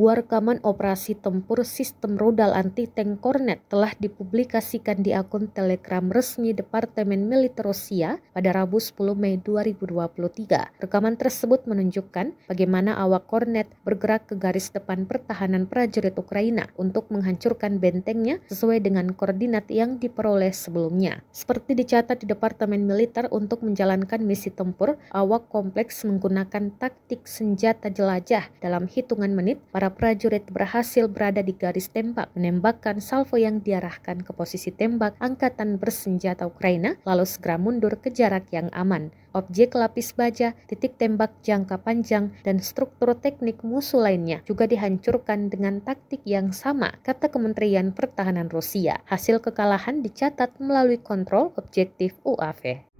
Sebuah rekaman operasi tempur sistem rudal anti-tank Kornet telah dipublikasikan di akun Telegram resmi Departemen Militer Rusia pada Rabu 10 Mei 2023. Rekaman tersebut menunjukkan bagaimana awak Kornet bergerak ke garis depan pertahanan prajurit Ukraina untuk menghancurkan bentengnya sesuai dengan koordinat yang diperoleh sebelumnya. Seperti dicatat di Departemen Militer, untuk menjalankan misi tempur, awak kompleks menggunakan taktik senjata jelajah. Dalam hitungan menit, para prajurit berhasil berada di garis tembak, menembakkan salvo yang diarahkan ke posisi tembak angkatan bersenjata Ukraina, lalu segera mundur ke jarak yang aman. Objek lapis baja, titik tembak jangka panjang, dan struktur teknik musuh lainnya juga dihancurkan dengan taktik yang sama, kata Kementerian Pertahanan Rusia. Hasil kekalahan dicatat melalui kontrol objektif UAV.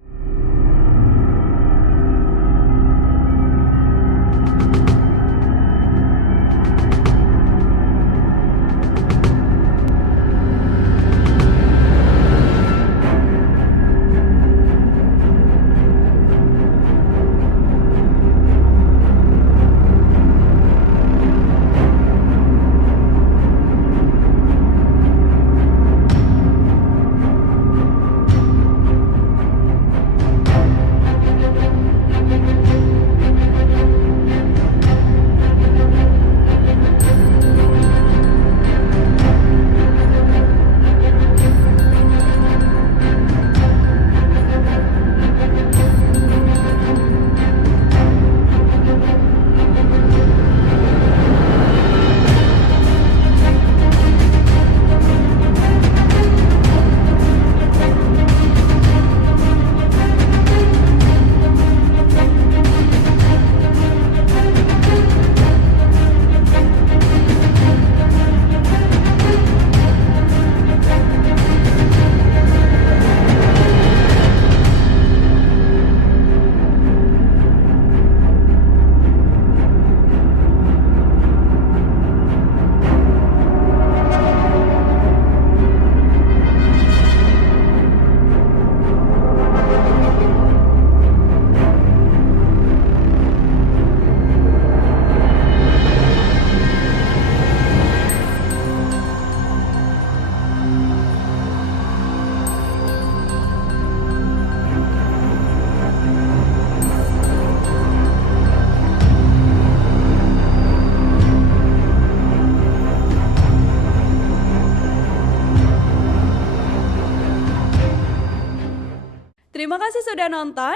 Terima kasih sudah nonton.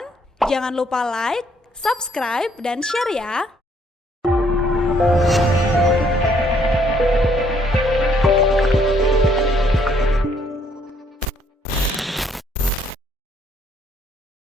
Jangan lupa like, subscribe, dan share ya.